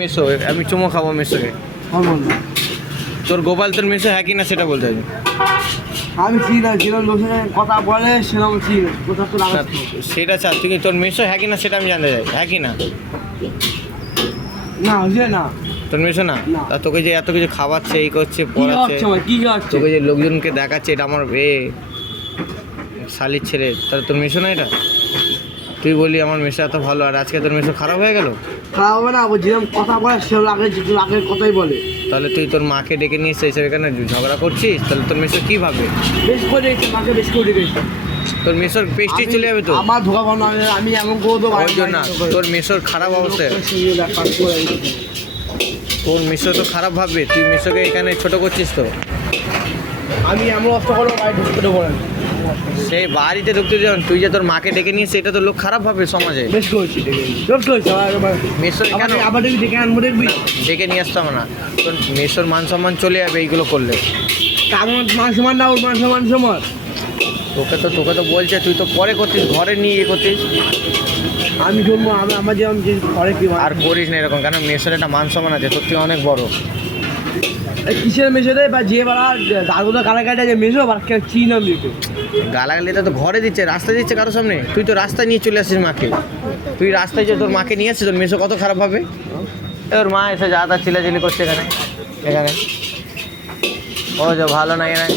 মেসো, আমি চুমো খাবো মেসোকে। তোর গোপাল তোর মেসো হ্যাঁ কিনা সেটা বলতে হবে। আমি চিনি না, যেরকম লোকের সঙ্গে কথা বলে সেরকম চিনি কোথাও তো না, সেটা চার তুই তোর মেসো হ্যাঁ কিনা সেটা আমি জানতে চাই, হ্যাঁ কিনা। না বুঝলে না, তোর মেসো না? না। তা তোকে যে এত কিছু খাওয়াচ্ছে, এই করছে, কি পড়াচ্ছে, হচ্ছে আমার, কি হচ্ছে? তোকে যে লোকজনকে দেখাচ্ছে এটা আমার শালির ছেলে, তাহলে তোর মেসো না এটা? তুই বলি আমার মেসো এত ভালো, আর আজকে তোর মেসো খারাপ হয়ে গেল। খারাপ হবে না, ও যেরকম কথা বলে সেরকম আগের কথাই বলে। তাহলে তুই তোর মাকে ডেকে নিয়ে এসে এখানে ঝগড়া করছিস, তাহলে তোর মেসো কী ভাববে? বেশ করে দিয়েছে, মাকে বেশ করে দিয়েছে। তোর মেসোর পেস্টি চলে যাবে তো। আমার ধোকা বানো, আমি এমন করে দেবো ওই জন্য না, তোর মেসোর খারাপ অবস্থা, তোর মেসো তো খারাপ ভাববে, তুই মেসোকে এখানে ছোট করছিস তো। আমি এমন অবস্থা করবো বাড়ি ঢুকতে দেবো না। সেই বাড়িতে ঢুকতে যখন তুই যে তোর মাকে ডেকে নিয়ে এটা তো লোক খারাপ ভাববে সমাজে। বেশ করেছি, বেশ করেছি। মেসো এখানে আবার ডেকে আনবো, দেখবি ডেকে নিয়ে আসতাম না, তোর মেসোর মান সম্মান চলে যাবে এইগুলো করলে। আমার মান সমান না, ওর মান সমান সমান। তোকে তো বলছে, তুই তো পরে করতিস, ঘরে নিয়ে ইয়ে করতিস। আমি শুনবো, আমার যেমন যে ঘরে কি আর করিস না এরকম, কেন মেসোর একটা মান সম্মান আছে তোর থেকে অনেক বড়। কিসের মেশো দেয় বা যে বাড়া দাদুটা গালা কাটে যে মেশো বা চিনাম দিতে গালাগালি তো ঘরে দিচ্ছে, রাস্তায় দিচ্ছে কারোর সামনে, তুই তো রাস্তায় নিয়ে চলে আসিস মাকে। তুই রাস্তায় যে তোর মাকে নিয়ে আসছিস, তোর মেসো কত খারাপ ভাবে। তোর মা এসে যা তা চিলাচিলি করছে এখানে ও যে ভালো না এখানে।